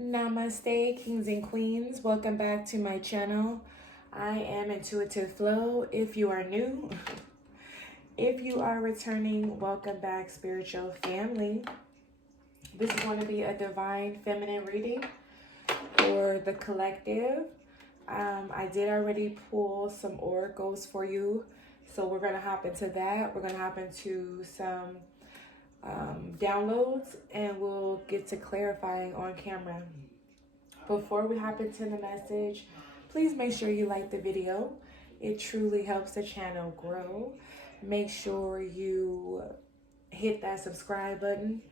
Namaste, kings and queens. Welcome back to my channel. I am Intuitive Flow. If you are new, if you are returning, welcome back, spiritual family. This is going to be a divine feminine reading for the collective. I did already pull some oracles for you, so we're going to hop into that. We're going to hop into some downloads, and we'll get to clarifying on camera. Before we hop into the message, please make sure you like the video. It truly helps the channel grow. Make sure you hit that subscribe button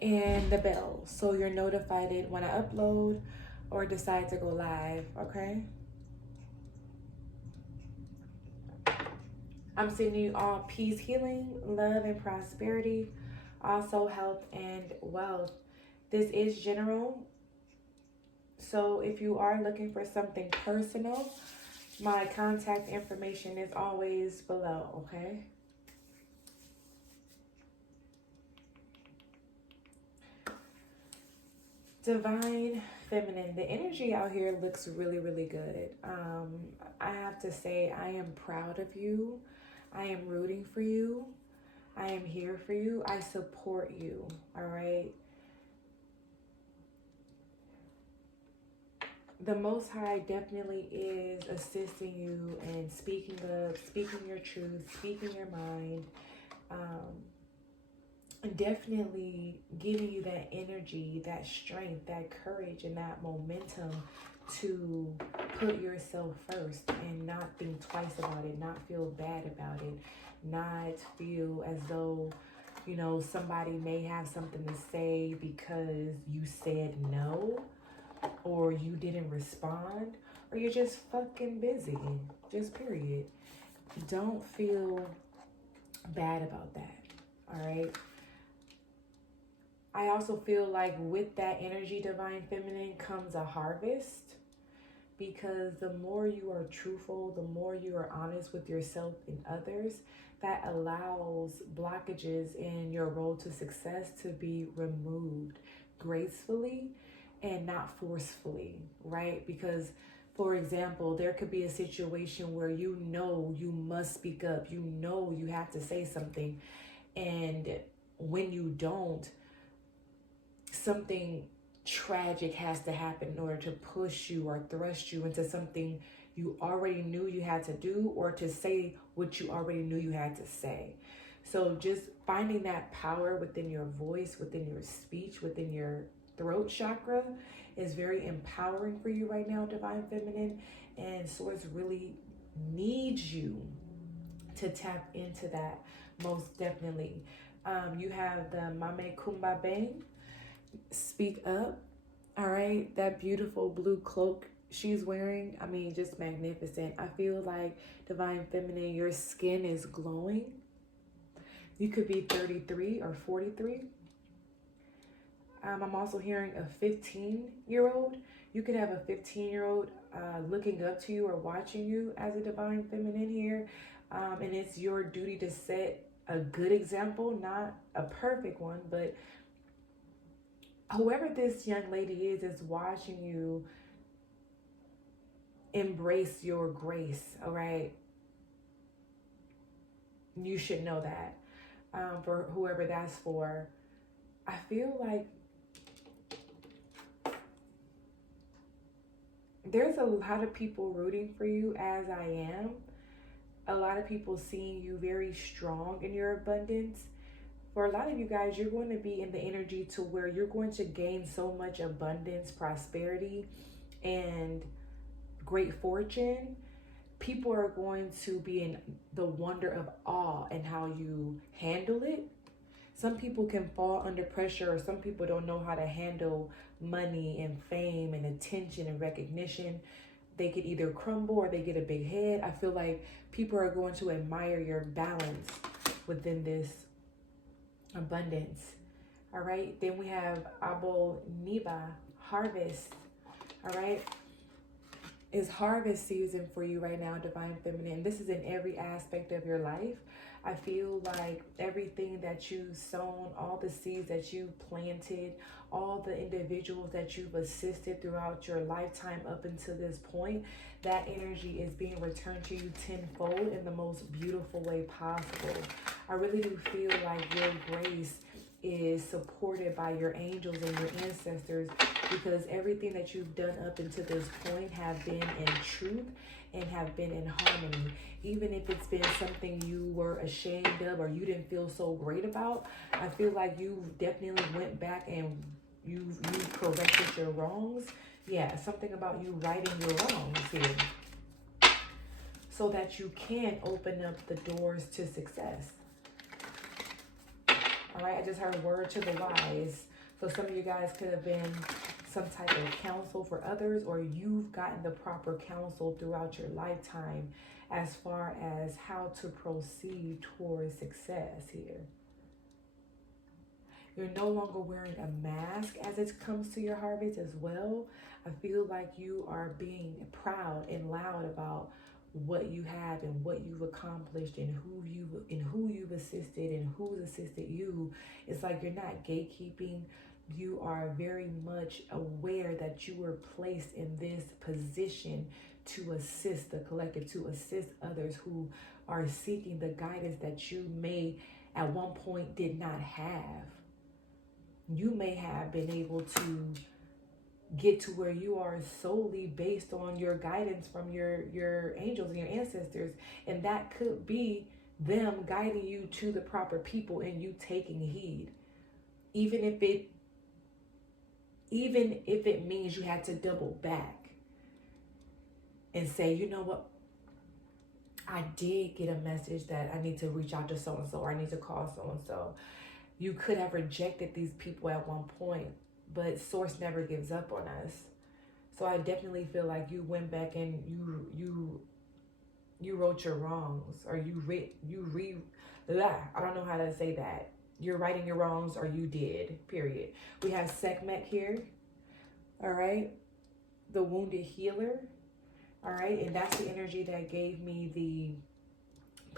and the bell so you're notified when I upload or decide to go live, okay? I'm sending you all peace, healing, love, and prosperity. Also health and wealth. This is general, so if you are looking for something personal, my contact information is always below, okay? Divine feminine. The energy out here looks really, really good. I have to say, I am proud of you. I am rooting for you. I am here for you. I support you, all right? The Most High definitely is assisting you and speaking up, speaking your truth, speaking your mind, and definitely giving you that energy, that strength, that courage, and that momentum to put yourself first and not think twice about it, not feel bad about it, not feel as though, you know, somebody may have something to say because you said no, or you didn't respond, or you're just fucking busy. Just period. Don't feel bad about that, all right? I also feel like with that energy, divine feminine, comes a harvest, because the more you are truthful, the more you are honest with yourself and others, that allows blockages in your road to success to be removed gracefully and not forcefully, right? Because, for example, there could be a situation where you know you must speak up, you know you have to say something, and when you don't, something tragic has to happen in order to push you or thrust you into something you already knew you had to do, or to say what you already knew you had to say. So just finding that power within your voice, within your speech, within your throat chakra is very empowering for you right now, divine feminine, and Source really needs you to tap into that, most definitely. You have the Mame Kumba Bang, speak up, all right? That beautiful blue cloak she's wearing, I mean, just magnificent. I feel like, divine feminine, your skin is glowing. You could be 33 or 43. I'm also hearing a 15-year-old. You could have a 15-year-old looking up to you or watching you as a divine feminine here. And it's your duty to set a good example, not a perfect one, but whoever this young lady is watching you embrace your grace, all right? You should know that. For whoever that's for, I feel like there's a lot of people rooting for you, as I am. A lot of people seeing you very strong in your abundance. For a lot of you guys, you're going to be in the energy to where you're going to gain so much abundance, prosperity, and great fortune. People are going to be in the wonder of awe and how you handle it. Some people can fall under pressure, or some people don't know how to handle money and fame and attention and recognition. They could either crumble or they get a big head. I feel like people are going to admire your balance within this abundance. All right, then we have Abo Niba, harvest. All right, it's harvest season for you right now, divine feminine. This is in every aspect of your life. I feel like everything that you've sown, all the seeds that you planted, all the individuals that you've assisted throughout your lifetime up until this point, that energy is being returned to you tenfold in the most beautiful way possible. I really do feel like your grace is supported by your angels and your ancestors, because everything that you've done up until this point have been in truth and have been in harmony. Even if it's been something you were ashamed of or you didn't feel so great about, I feel like you definitely went back and you corrected your wrongs. Yeah, something about you righting your wrongs here, so that you can open up the doors to success. All right, I just heard word to the wise. So some of you guys could have been some type of counsel for others, or you've gotten the proper counsel throughout your lifetime as far as how to proceed towards success here. You're no longer wearing a mask as it comes to your harvest as well. I feel like you are being proud and loud about what you have and what you've accomplished and who you've assisted and who's assisted you. It's like you're not gatekeeping. You are very much aware that you were placed in this position to assist the collective, to assist others who are seeking the guidance that you may at one point did not have. You may have been able to get to where you are solely based on your guidance from your angels and your ancestors, and that could be them guiding you to the proper people and you taking heed, even if it means you had to double back and say, you know what, I did get a message that I need to reach out to so and so, or I need to call so and so. You could have rejected these people at one point, but source never gives up on us. So I definitely feel like you went back and you wrote your wrongs, or I don't know how to say that. You're righting your wrongs, or you did, period. We have Sekhmet here, all right? The wounded healer, all right? And that's the energy that gave me the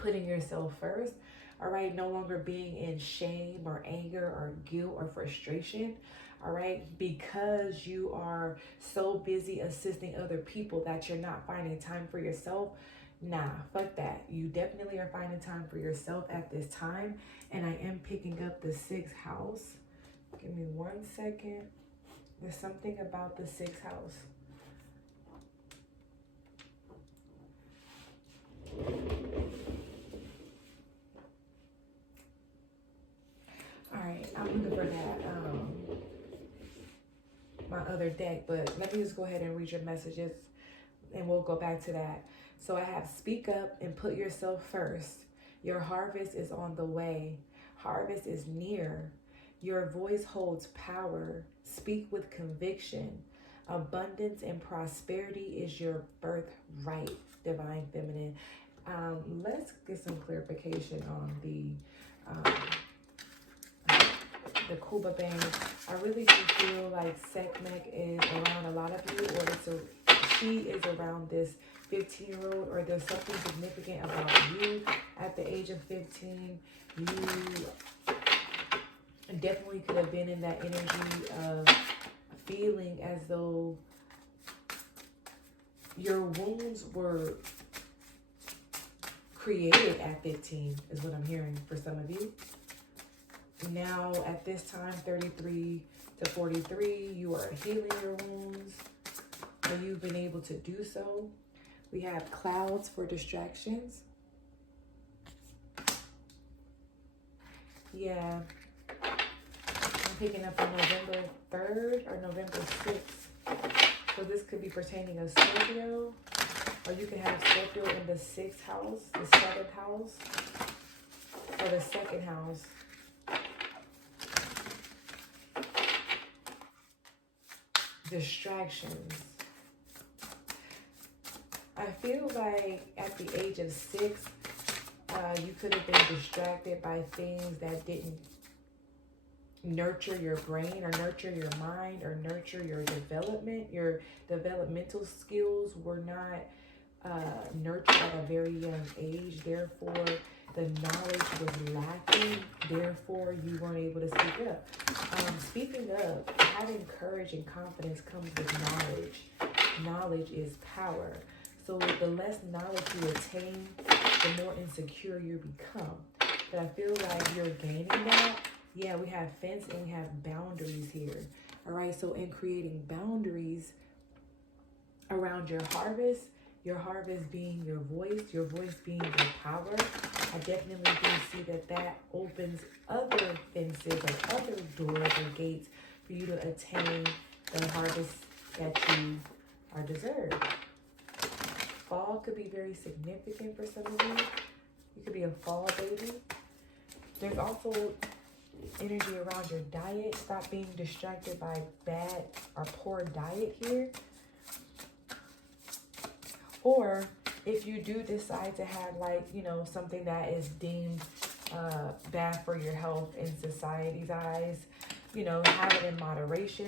putting yourself first, all right? No longer being in shame or anger or guilt or frustration, all right? Because you are so busy assisting other people that you're not finding time for yourself. Nah, fuck that. You definitely are finding time for yourself at this time. And I am picking up the 6th house. Give me 1 second. There's something about the 6th house. All right, I'm looking for that my other deck, but let me just go ahead and read your messages and we'll go back to that. So I have speak up and put yourself first. Your harvest is on the way. Harvest is near. Your voice holds power. Speak with conviction. Abundance and prosperity is your birthright, Divine Feminine. Let's get some clarification on the Kuba Bang. I really do feel like Sekhmet is around a lot of you, or she is around this 15-year-old, or there's something significant about you at the age of 15. You definitely could have been in that energy of feeling as though your wounds were created at 15, is what I'm hearing for some of you. Now, at this time, 33 to 43, you are healing your wounds, and you've been able to do so. We have clouds for distractions. Yeah. I'm picking up on November 3rd or November 6th. So this could be pertaining to Scorpio, or you can have Scorpio in the 6th house, the 7th house, or the 2nd house. Distractions. I feel like at the age of 6, you could have been distracted by things that didn't nurture your brain or nurture your mind or nurture your development. Your developmental skills were not nurtured at a very young age. Therefore, the knowledge was lacking. Therefore, you weren't able to speak up. Speaking up, having courage and confidence comes with knowledge. Knowledge is power. So the less knowledge you attain, the more insecure you become. But I feel like you're gaining that. Yeah, we have fence and we have boundaries here. All right, so in creating boundaries around your harvest being your voice being your power, I definitely do see that that opens other fences or other doors or gates for you to attain the harvest that you are deserved. Fall could be very significant for some of you. You could be a fall baby. There's also energy around your diet. Stop being distracted by bad or poor diet here. Or if you do decide to have, like, you know, something that is deemed bad for your health in society's eyes, you know, have it in moderation.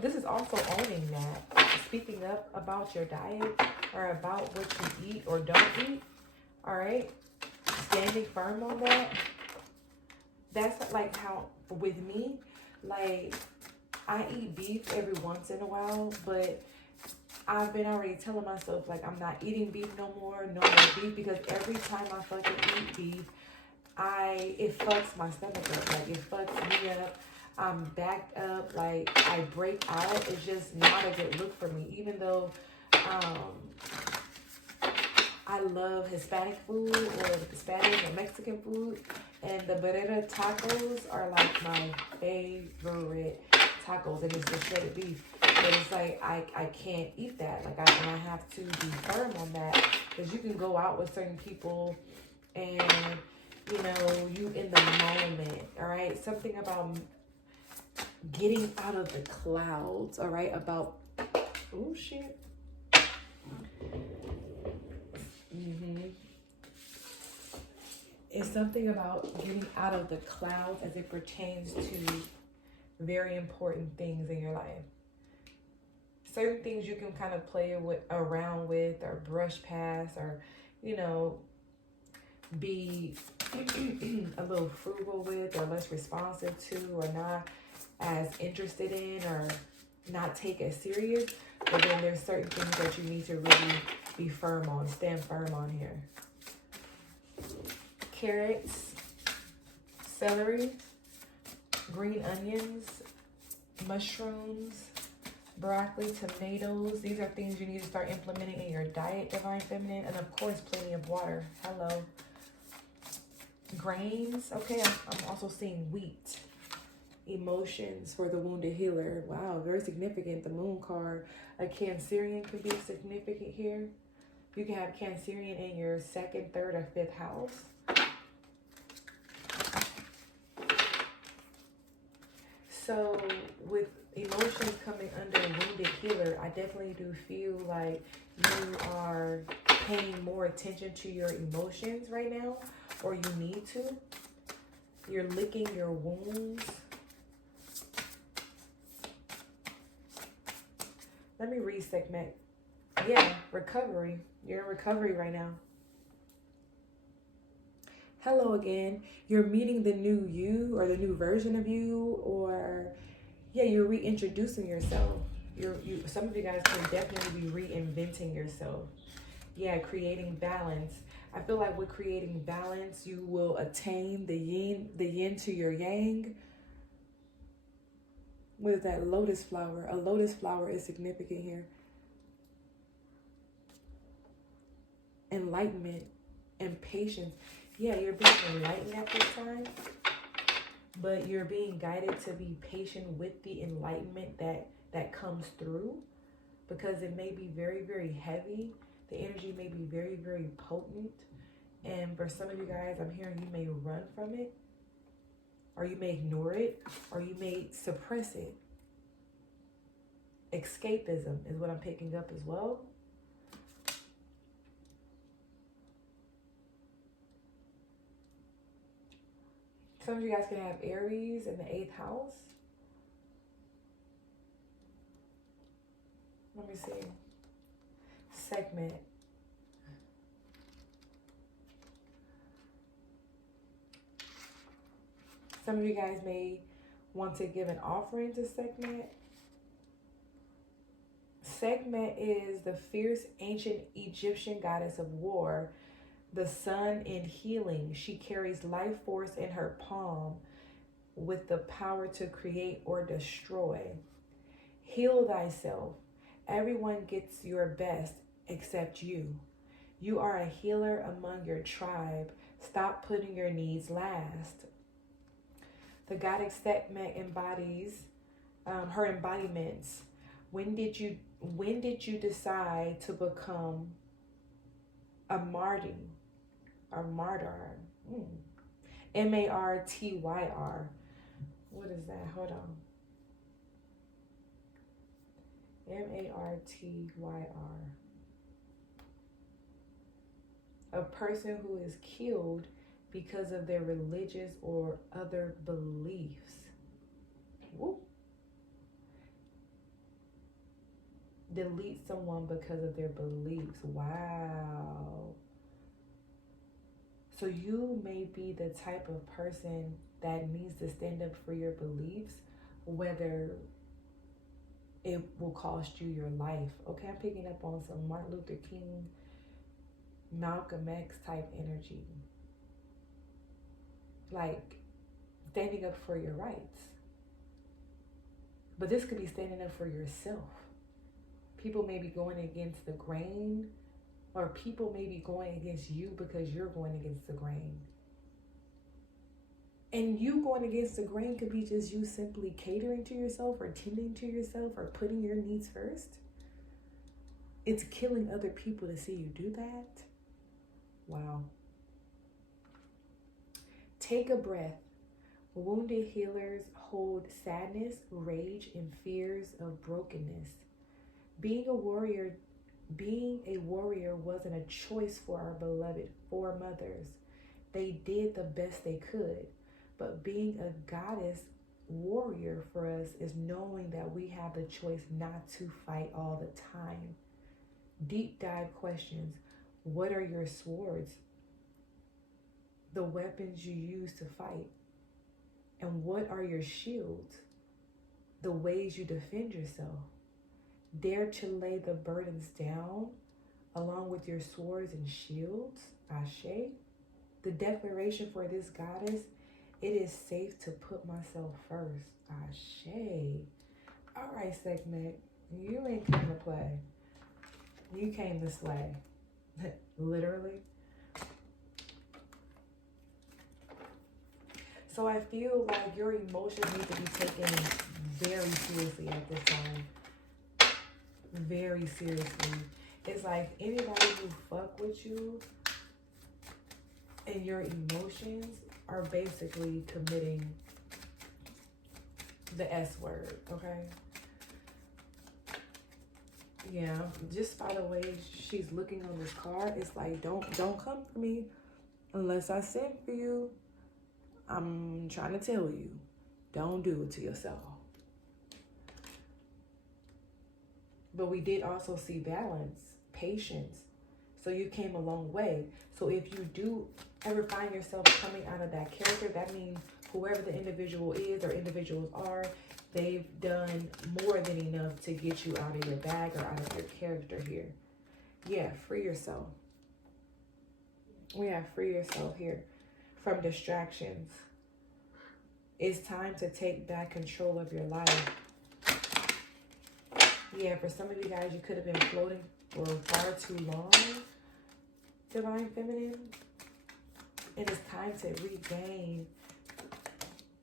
This is also owning that. Speaking up about your diet or about what you eat or don't eat. All right. Standing firm on that. That's like how, with me, like, I eat beef every once in a while, but I've been already telling myself, like, I'm not eating beef no more beef, because every time I fucking eat beef, it fucks my stomach up. Like, it fucks me up. I'm backed up. Like, I break out. It's just not a good look for me. Even though I love Hispanic food or Spanish or Mexican food, and the burrito tacos are like my favorite tacos, and it's the shredded beef. But it's like I can't eat that. Like, I have to be firm on that, because you can go out with certain people and, you know, you in the moment. All right, something about getting out of the clouds. All right, about, oh shit. It's something about getting out of the clouds as it pertains to very important things in your life. Certain things you can kind of play around with or brush past, or, you know, be a little frugal with, or less responsive to, or not as interested in, or not take as serious. But then there's certain things that you need to really be firm on, stand firm on here. Carrots, celery, green onions, mushrooms, broccoli, tomatoes. These are things you need to start implementing in your diet, Divine Feminine. And of course, plenty of water. Hello. Grains. Okay, I'm also seeing wheat. Emotions for the wounded healer. Wow, very significant. The moon card. A Cancerian could be significant here. You can have Cancerian in your 2nd, 3rd, or 5th house. So with emotions coming under wounded healer, I definitely do feel like you are paying more attention to your emotions right now, or you need to. You're licking your wounds. Let me resegment. Yeah, recovery. You're in recovery right now. Hello again. You're meeting the new you, or the new version of you, or yeah, you're reintroducing yourself. Some of you guys can definitely be reinventing yourself. Yeah, creating balance. I feel like with creating balance, you will attain the yin to your yang. With that lotus flower, a lotus flower is significant here. Enlightenment and patience. Yeah, you're being enlightened at this time, but you're being guided to be patient with the enlightenment that comes through, because it may be very, very heavy. The energy may be very, very potent. And for some of you guys, I'm hearing you may run from it, or you may ignore it, or you may suppress it. Escapism is what I'm picking up as well. Some of you guys can have Aries in the 8th house. Let me see. Segment. Some of you guys may want to give an offering to Segment. Segment is the fierce ancient Egyptian goddess of war, the sun in healing. She carries life force in her palm with the power to create or destroy. Heal thyself. Everyone gets your best except you. You are a healer among your tribe. Stop putting your needs last. The goddess Sekhmet embodies her embodiments. When did you decide to become a martyr? A martyr. M-A-R-T-Y-R. What is that? Hold on. M-A-R-T-Y-R. A person who is killed because of their religious or other beliefs. Woo. Delete someone because of their beliefs. Wow. So you may be the type of person that needs to stand up for your beliefs, whether it will cost you your life. Okay, I'm picking up on some Martin Luther King, Malcolm X type energy. Like standing up for your rights. But this could be standing up for yourself. People may be going against the grain, or people may be going against you because you're going against the grain. And you going against the grain could be just you simply catering to yourself or tending to yourself or putting your needs first. It's killing other people to see you do that. Wow. Take a breath. Wounded healers hold sadness, rage, and fears of brokenness. Being a warrior wasn't a choice for our beloved foremothers. They did the best they could. But being a goddess warrior for us is knowing that we have the choice not to fight all the time. Deep dive questions. What are your swords? The weapons you use to fight? And what are your shields? The ways you defend yourself? Dare to lay the burdens down along with your swords and shields. Ashe. The declaration for this goddess, it is safe to put myself first. Ashe. All right, Segment. You ain't came to play. You came to slay. Literally. So I feel like your emotions need to be taken very seriously at this time. Very seriously. It's like anybody who fuck with you and your emotions are basically committing the S word, okay? Yeah, just by the way she's looking on this card, it's like don't come for me unless I send for you. I'm trying to tell you, don't do it to yourself. But we did also see balance, patience. So you came a long way. So if you do ever find yourself coming out of that character, that means whoever the individual is or individuals are, they've done more than enough to get you out of your bag or out of your character here. Yeah, free yourself. Yeah, free yourself here from distractions. It's time to take back control of your life. Yeah, for some of you guys, you could have been floating for far too long, Divine Feminine. And it's time to regain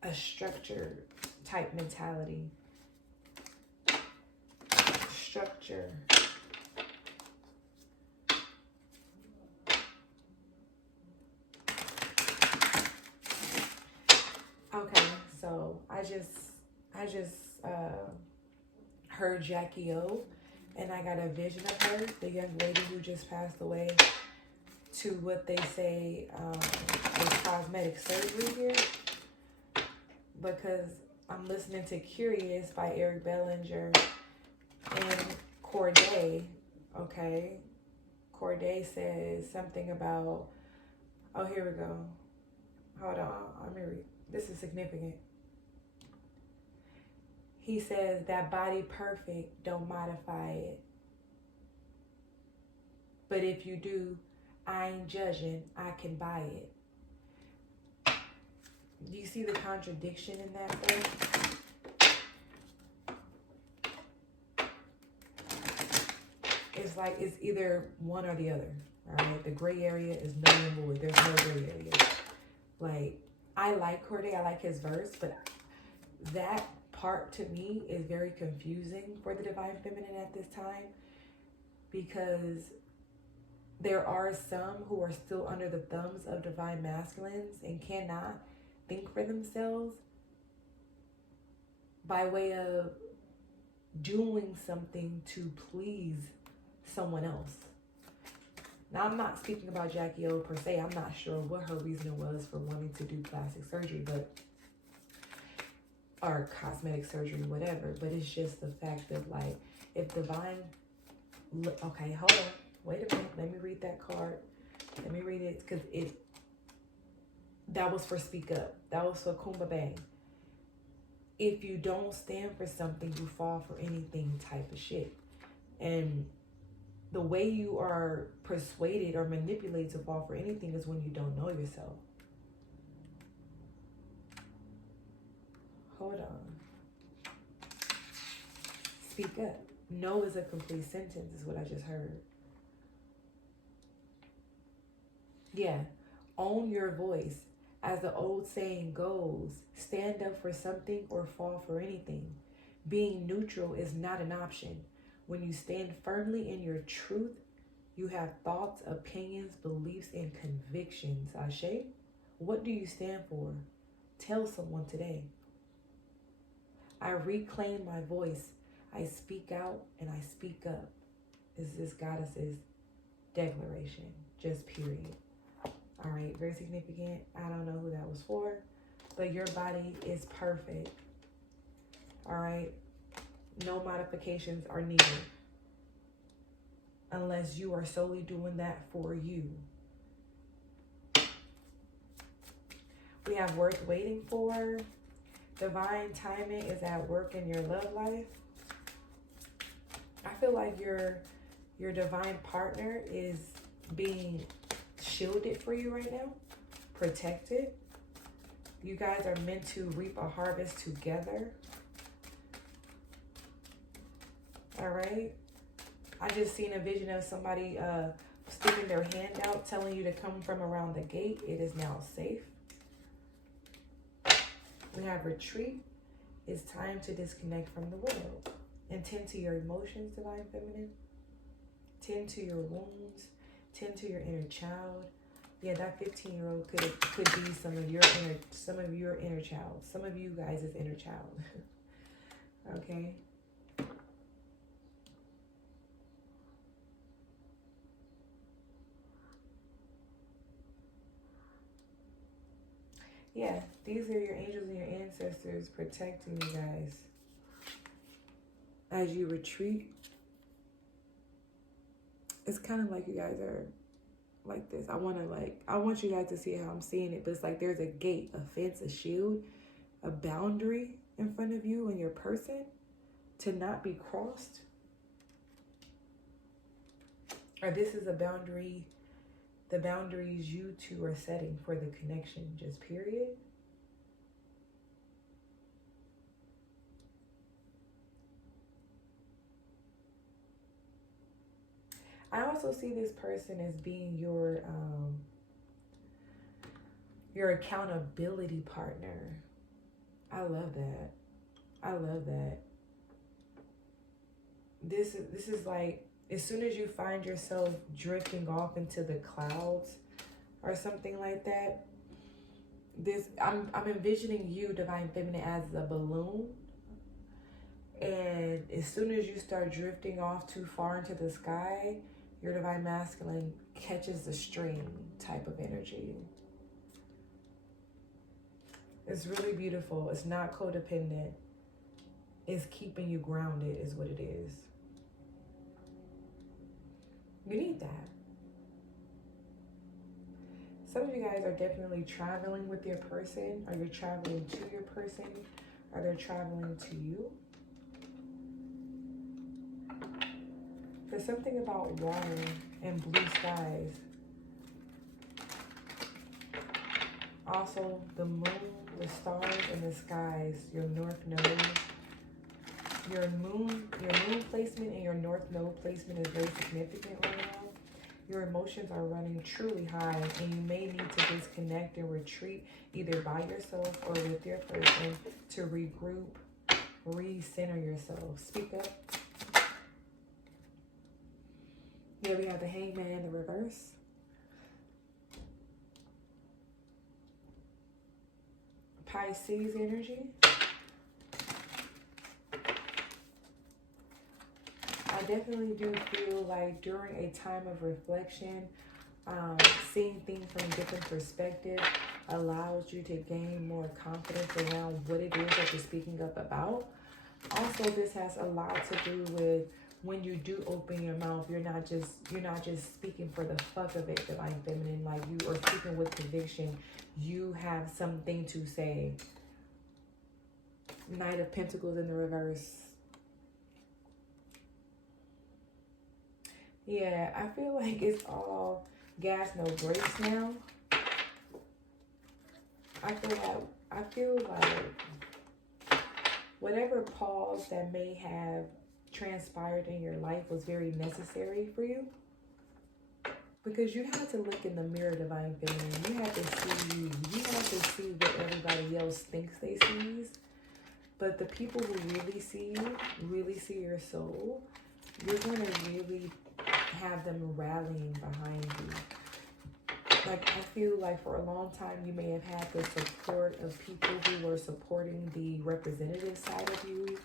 a structure type mentality. Structure. Okay, so I just heard Jackie O, and I got a vision of her, the young lady who just passed away to what they say was cosmetic surgery here, because I'm listening to Curious by Eric Bellinger, and Corday, okay? Corday says something about, oh, here we go. Hold on, let me read. This is significant. He says that body perfect, don't modify it. But if you do, I ain't judging, I can buy it. Do you see the contradiction in that though? It's like it's either one or the other. All right, the gray area is null and void. There's no gray area. Like, I like Corday, I like his verse, but that part to me is very confusing for the divine feminine at this time, because there are some who are still under the thumbs of divine masculines and cannot think for themselves by way of doing something to please someone else. Now, I'm not speaking about Jackie O per se. I'm not sure what her reason was for wanting to do plastic surgery, or cosmetic surgery, whatever. But it's just the fact of, like, if divine, okay, hold on. Wait a minute. Let me read that card. Let me read it, because that was for speak up. That was for Kumba Bang. If you don't stand for something, you fall for anything type of shit. And the way you are persuaded or manipulated to fall for anything is when you don't know yourself. Hold on. Speak up. No is a complete sentence, is what I just heard. Yeah. Own your voice. As the old saying goes, stand up for something or fall for anything. Being neutral is not an option. When you stand firmly in your truth, you have thoughts, opinions, beliefs, and convictions. Ashe, what do you stand for? Tell someone today. I reclaim my voice. I speak out and I speak up. Is this goddess's declaration, just period. All right, very significant. I don't know who that was for, but your body is perfect. All right, no modifications are needed unless you are solely doing that for you. We have worth waiting for. Divine timing is at work in your love life. I feel like your divine partner is being shielded for you right now, protected. You guys are meant to reap a harvest together. All right. I just seen a vision of somebody sticking their hand out, telling you to come from around the gate. It is now safe. We have retreat. It's time to disconnect from the world and tend to your emotions, divine feminine. Tend to your wounds. Tend to your inner child. Yeah, that 15-year-old could be some of your inner child. Some of you guys is inner child. Okay. Yeah, these are your angels and your ancestors protecting you guys as you retreat. It's kind of like you guys are like this. I want you guys to see how I'm seeing it, but it's like there's a gate, a fence, a shield, a boundary in front of you and your person to not be crossed. Or this is a boundary, the boundaries you two are setting for the connection, just period. I also see this person as being your accountability partner. I love that. I love that. This is like, as soon as you find yourself drifting off into the clouds or something like that, I'm envisioning you, divine feminine, as a balloon. And as soon as you start drifting off too far into the sky, your divine masculine catches the string type of energy. It's really beautiful. It's not codependent. It's keeping you grounded is what it is. You need that. Some of you guys are definitely traveling with your person, or you're traveling to your person, or they're traveling to you. There's something about water and blue skies. Also, the moon, the stars, and the skies, your north node. Your moon placement and your north node placement is very significant right now. Your emotions are running truly high, and you may need to disconnect and retreat either by yourself or with your person to regroup, recenter yourself. Speak up. Here we have the Hangman in the reverse. Pisces energy. I definitely do feel like during a time of reflection, seeing things from a different perspective allows you to gain more confidence around what it is that you're speaking up about. Also, this has a lot to do with when you do open your mouth, you're not just speaking for the fuck of it, divine feminine, like you are speaking with conviction. You have something to say. Knight of Pentacles in the reverse. Yeah, I feel like it's all gas, no brakes now. I feel like whatever pause that may have transpired in your life was very necessary for you. Because you had to look in the mirror, divine feminine. You had to see you. You had to see what everybody else thinks they see. But the people who really see you, really see your soul, you're going to really have them rallying behind you. Like, I feel like for a long time you may have had the support of people who were supporting the representative side of you,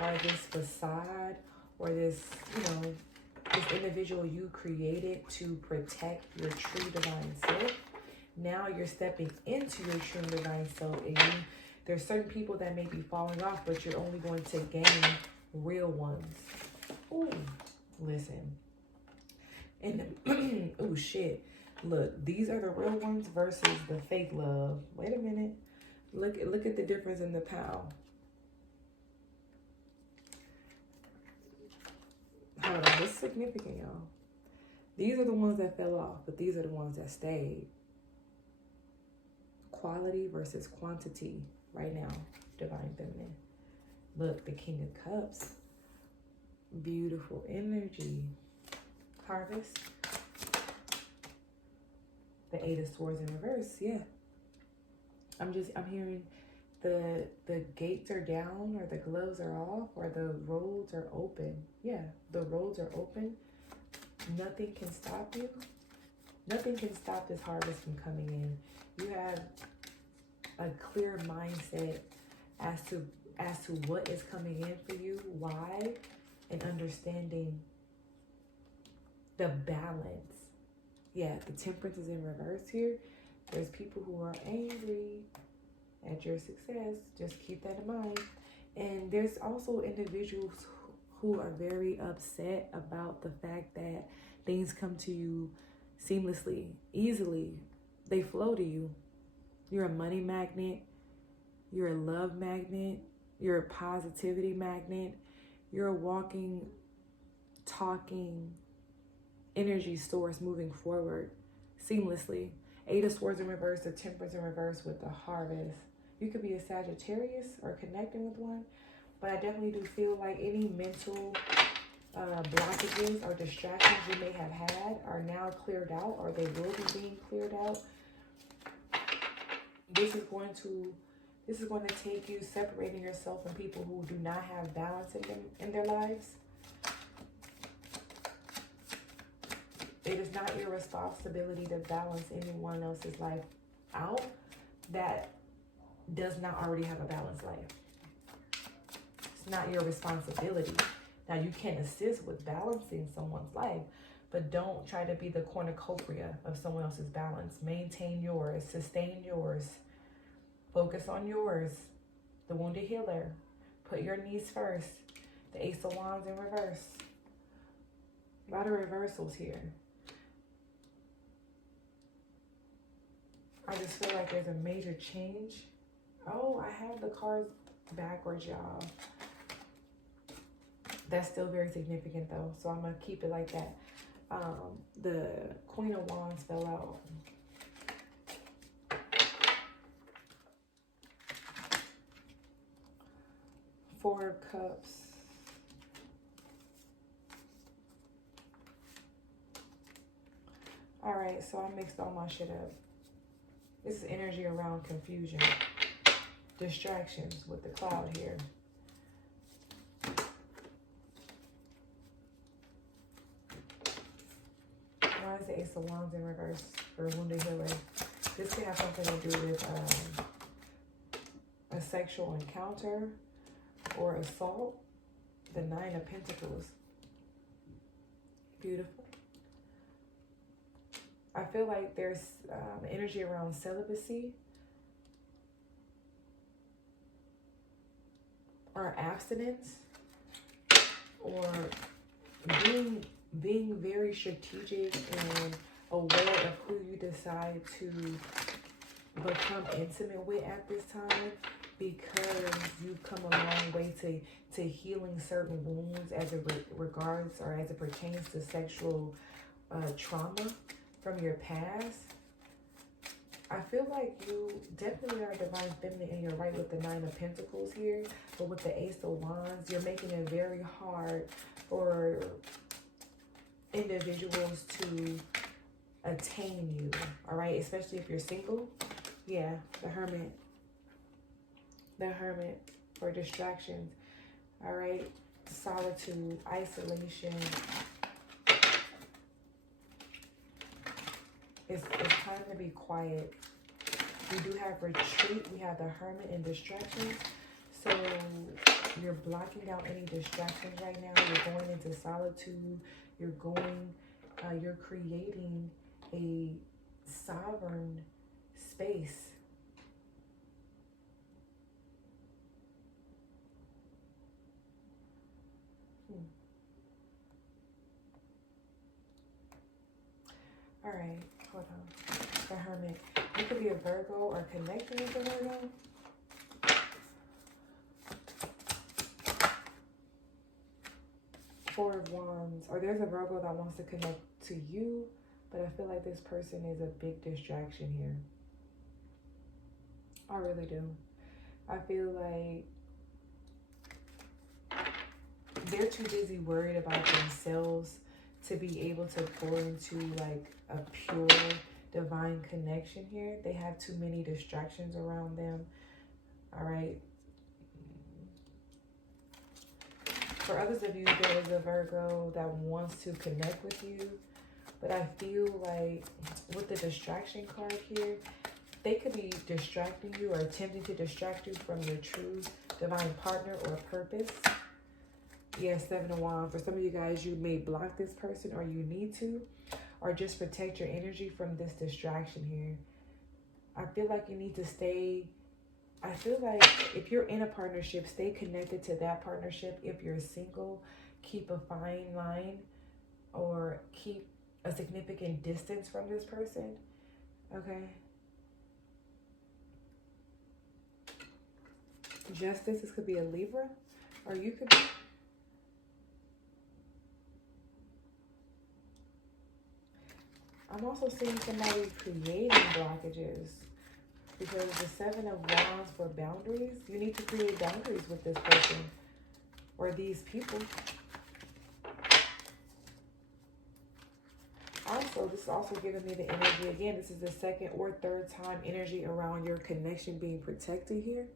or this facade, or this, you know, this individual you created to protect your true divine self. Now you're stepping into your true divine self, and there's certain people that may be falling off, but you're only going to gain real ones. Ooh, listen. And oh shit, look, these are the real ones versus the fake love. Wait a minute, look at the difference in the pound. Hold on, this is significant, y'all. These are the ones that fell off, but these are the ones that stayed. Quality versus quantity right now, divine feminine. Look, the King of Cups. Beautiful energy. Harvest. The Eight of Swords in reverse. Yeah. I'm hearing the gates are down, or the gloves are off, or the roads are open. Yeah, the roads are open. Nothing can stop you. Nothing can stop this harvest from coming in. You have a clear mindset as to what is coming in for you, why, and understanding the balance. Yeah, the Temperance is in reverse here. There's people who are angry at your success. Just keep that in mind. And there's also individuals who are very upset about the fact that things come to you seamlessly, easily. They flow to you. You're a money magnet. You're a love magnet. You're a positivity magnet. You're a walking, talking energy source moving forward seamlessly. Eight of Swords in reverse, the Temperance in reverse with the Harvest. You could be a Sagittarius or connecting with one, but I definitely do feel like any mental blockages or distractions you may have had are now cleared out, or they will be being cleared out. This is going to take you separating yourself from people who do not have balance in their lives. It is not your responsibility to balance anyone else's life out that does not already have a balanced life. It's not your responsibility. Now, you can assist with balancing someone's life, but don't try to be the cornucopia of someone else's balance. Maintain yours, sustain yours, focus on yours. The Wounded Healer. Put your needs first. The Ace of Wands in reverse. A lot of reversals here. I just feel like there's a major change. Oh, I have the cards backwards, y'all. That's still very significant though, so I'm gonna keep it like that. The Queen of Wands fell out. Four of Cups. All right, so I mixed all my shit up. This is energy around confusion, distractions with the cloud here. Why is the Ace of Wands in reverse for wounded healer? This could have something to do with a sexual encounter or assault. The Nine of Pentacles. Beautiful. I feel like there's energy around celibacy or abstinence, or being very strategic and aware of who you decide to become intimate with at this time, because you've come a long way to healing certain wounds as it regards or as it pertains to sexual trauma from your past. I feel like you definitely are divine feminine and you're right with the Nine of Pentacles here, but with the Ace of Wands, you're making it very hard for individuals to attain you, all right? Especially if you're single. Yeah, the Hermit. The Hermit for distractions, all right? Solitude, isolation. It's time to be quiet. We do have retreat. We have the Hermit and distractions. So you're blocking out any distractions right now. You're going into solitude. You're creating a sovereign space. All right, hold on. The Hermit. You could be a Virgo or connecting with a Virgo. Four of Wands. Or there's a Virgo that wants to connect to you, but I feel like this person is a big distraction here. I really do. I feel like they're too busy worried about themselves to be able to pour into like a pure divine connection here. They have too many distractions around them. All right. For others of you, there is a Virgo that wants to connect with you, but I feel like with the distraction card here, they could be distracting you or attempting to distract you from your true divine partner or purpose. Yes, Seven of Wands. For some of you guys, you may block this person, or you need to, or just protect your energy from this distraction here. I feel like you need to stay. I feel like if you're in a partnership, stay connected to that partnership. If you're single, keep a fine line or keep a significant distance from this person. Okay. Justice. This could be a Libra, or you could be. I'm also seeing somebody creating blockages, because the Seven of Wands for boundaries, you need to create boundaries with this person or these people. Also, this is also giving me the energy. Again, this is the second or third time energy around your connection being protected here.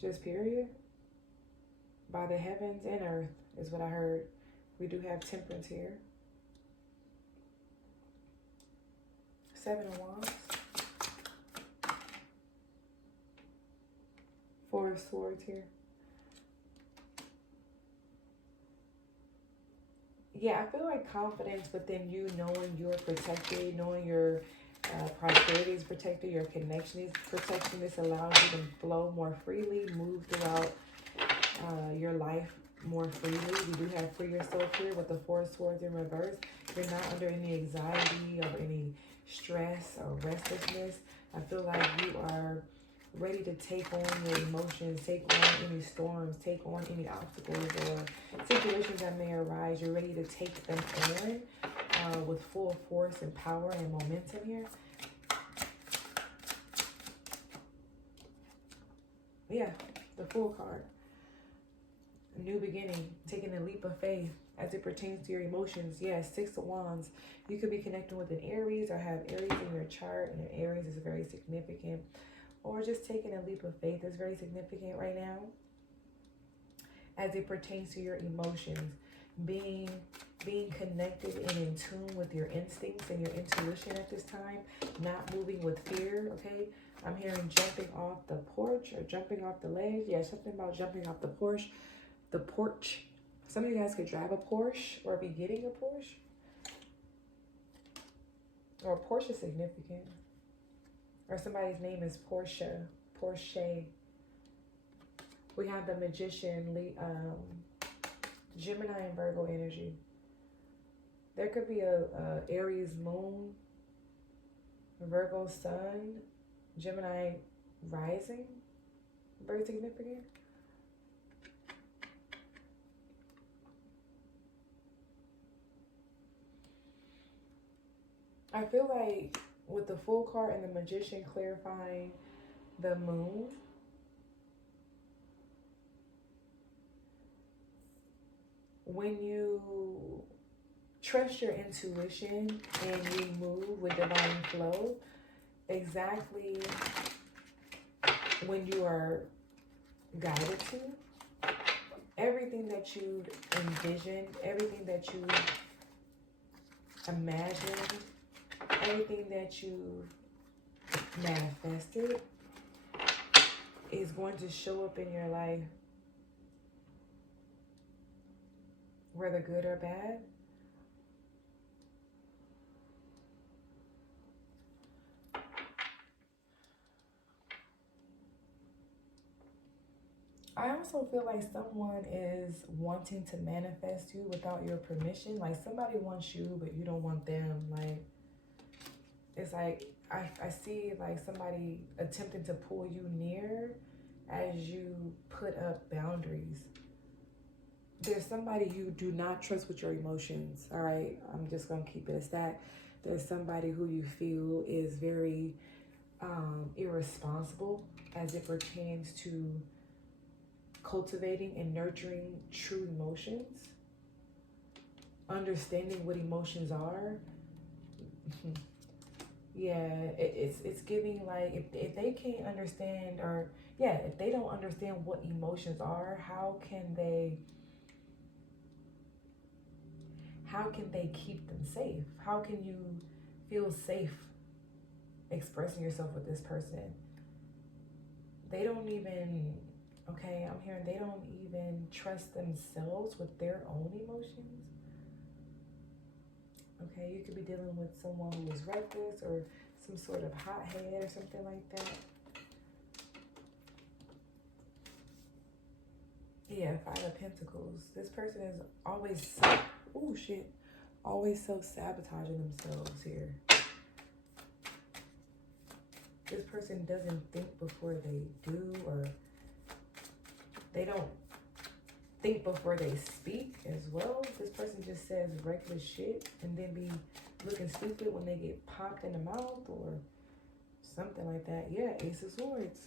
Just period. By the heavens and earth is what I heard. We do have Temperance here. Seven of Wands. Four of Swords here. Yeah, I feel like confidence within you, knowing you're protected, knowing your prosperity is protected, your connection is protected. This allows you to flow more freely, move throughout your life more freely. We do have free yourself here with the Four of Swords in reverse. You're not under any anxiety or any stress or restlessness. I feel like you are ready to take on your emotions, take on any storms, take on any obstacles or situations that may arise. You're ready to take them on with full force and power and momentum here. Yeah, the Fool card. A new beginning, taking a leap of faith as it pertains to your emotions. Yes, Six of Wands. You could be connecting with an Aries or have Aries in your chart, and an Aries is very significant. Or just taking a leap of faith is very significant right now as it pertains to your emotions. Being connected and in tune with your instincts and your intuition at this time. Not moving with fear, okay? I'm hearing jumping off the porch or jumping off the ledge. Yeah, something about jumping off the porch. The porch. Some of you guys could drive a Porsche or be getting a Porsche. Or Porsche is significant. Or somebody's name is Portia. Porsche. We have the Magician, Gemini and Virgo energy. There could be a Aries moon, Virgo sun, Gemini rising. Very significant. I feel like with the Fool card and the Magician clarifying the moon, when you trust your intuition and you move with divine flow, exactly when you are guided to, everything that you envisioned, everything that you imagined, everything that you manifested is going to show up in your life, whether good or bad. I also feel like someone is wanting to manifest you without your permission. Like somebody wants you, but you don't want them. Like, it's like, I see like somebody attempting to pull you near as you put up boundaries. There's somebody you do not trust with your emotions, all right? I'm just going to keep it as that. There's somebody who you feel is very irresponsible as it pertains to cultivating and nurturing true emotions, understanding what emotions are. Yeah, it's giving like if they can't understand, or yeah, if they don't understand what emotions are, how can they keep them safe? How can you feel safe expressing yourself with this person? They don't even, okay, I'm hearing they don't even trust themselves with their own emotions. Okay, you could be dealing with someone who is reckless or some sort of hothead or something like that. Yeah, Five of Pentacles. This person is always, oh shit, always self-sabotaging themselves here. This person doesn't think before they do, or they don't think before they speak as well. This person just says reckless shit and then be looking stupid when they get popped in the mouth or something like that. Yeah, Ace of Swords.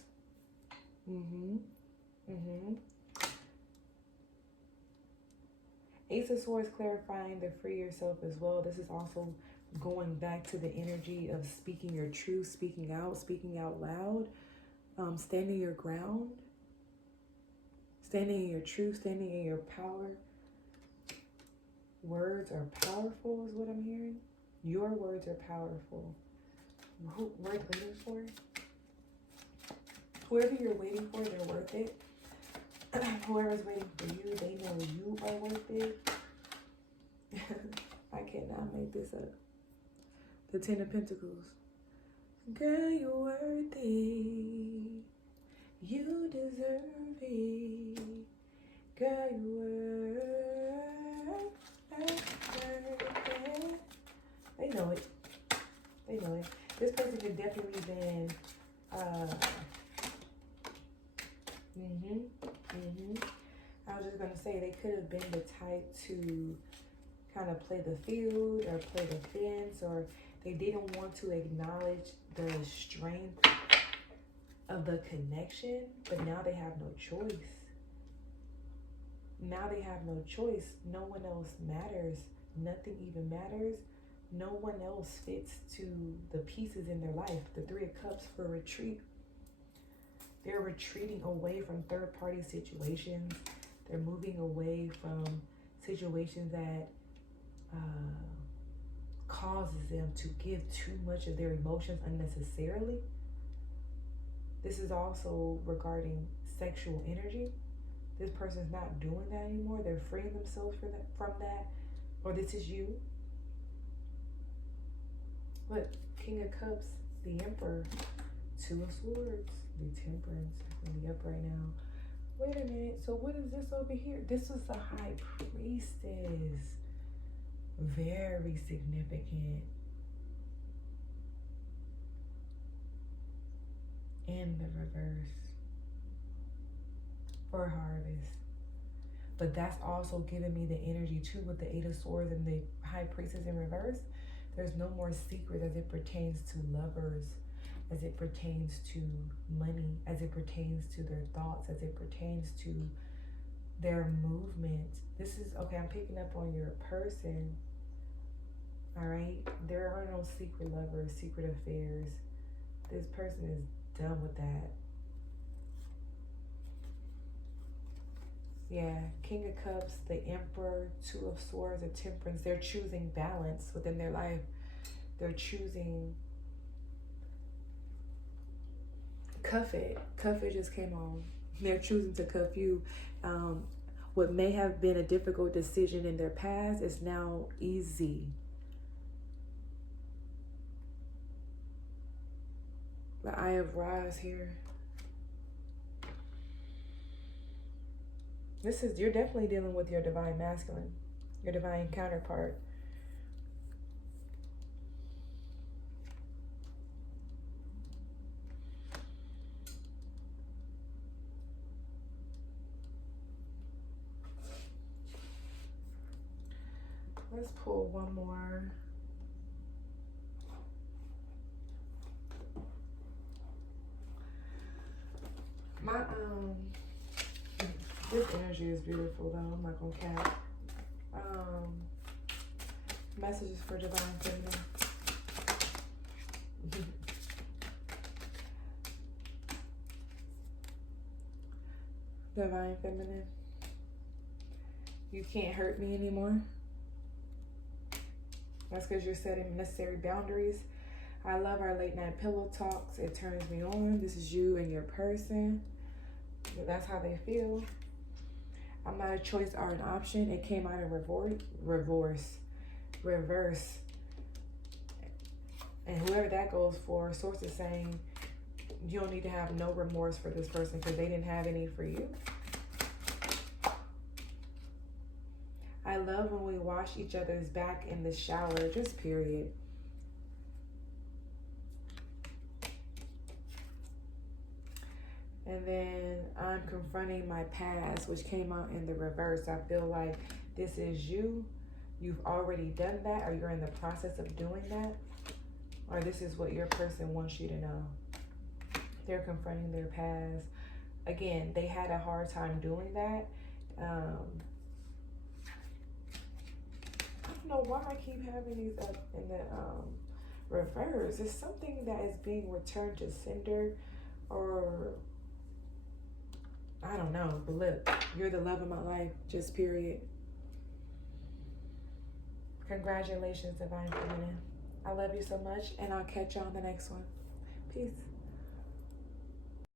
Ace of Swords clarifying to free yourself as well. This is also going back to the energy of speaking your truth, speaking out loud, standing your ground, standing in your truth, standing in your power. Words are powerful is what I'm hearing. Your words are powerful. Who we're waiting for? Whoever you're waiting for, they're worth it. Whoever's waiting for you, they know you are worth it. I cannot make this up. The Ten of Pentacles. Girl, you're worth it. You deserve it. could have been the type to kind of play the field or play the fence, or they didn't want to acknowledge the strength of the connection, but now they have no choice. Now they have no choice. No one else matters. Nothing even matters. No one else fits to the pieces in their life. The Three of Cups for retreat. They're retreating away from third-party situations. They're moving away from situations that causes them to give too much of their emotions unnecessarily. This is also regarding sexual energy. This person's not doing that anymore. They're freeing themselves from that. Or this is you. Look, King of Cups, the Emperor, Two of Swords, the Temperance, really up right now. Wait a minute, so what is this over here? This was the High Priestess. Very significant. In the reverse. For harvest. But that's also giving me the energy too with the Eight of Swords and the High Priestess in reverse. There's no more secret as it pertains to lovers, as it pertains to money, as it pertains to their thoughts, as it pertains to their movement. This is, okay, I'm picking up on your person. All right? There are no secret lovers, secret affairs. This person is done with that. Yeah, King of Cups, the Emperor, Two of Swords, the Temperance. They're choosing balance within their life. They're choosing... Cuff it. Cuff it just came on. They're choosing to cuff you. What may have been a difficult decision in their past is now easy. The Eye of Ra is here. This is, you're definitely dealing with your divine masculine, your divine counterpart. Let's pull one more. This energy is beautiful though, I'm not gonna cap. Messages for divine feminine. Divine feminine. You can't hurt me anymore. That's because you're setting necessary boundaries. I love our late night pillow talks. It turns me on. This is you and your person. That's how they feel. I'm not a choice or an option. It came out in reverse. And whoever that goes for, source is saying you don't need to have no remorse for this person because they didn't have any for you. I love when we wash each other's back in the shower, just period. And then I'm confronting my past, which came out in the reverse. I feel like this is you. You've already done that, or you're in the process of doing that. Or this is what your person wants you to know. They're confronting their past. Again, they had a hard time doing that. I don't know why I keep having these up in the reverse. It's something that is being returned to sender, or I don't know, but look, you're the love of my life, just period. Congratulations, Divine Feminine. I love you so much, and I'll catch you on the next one. Peace.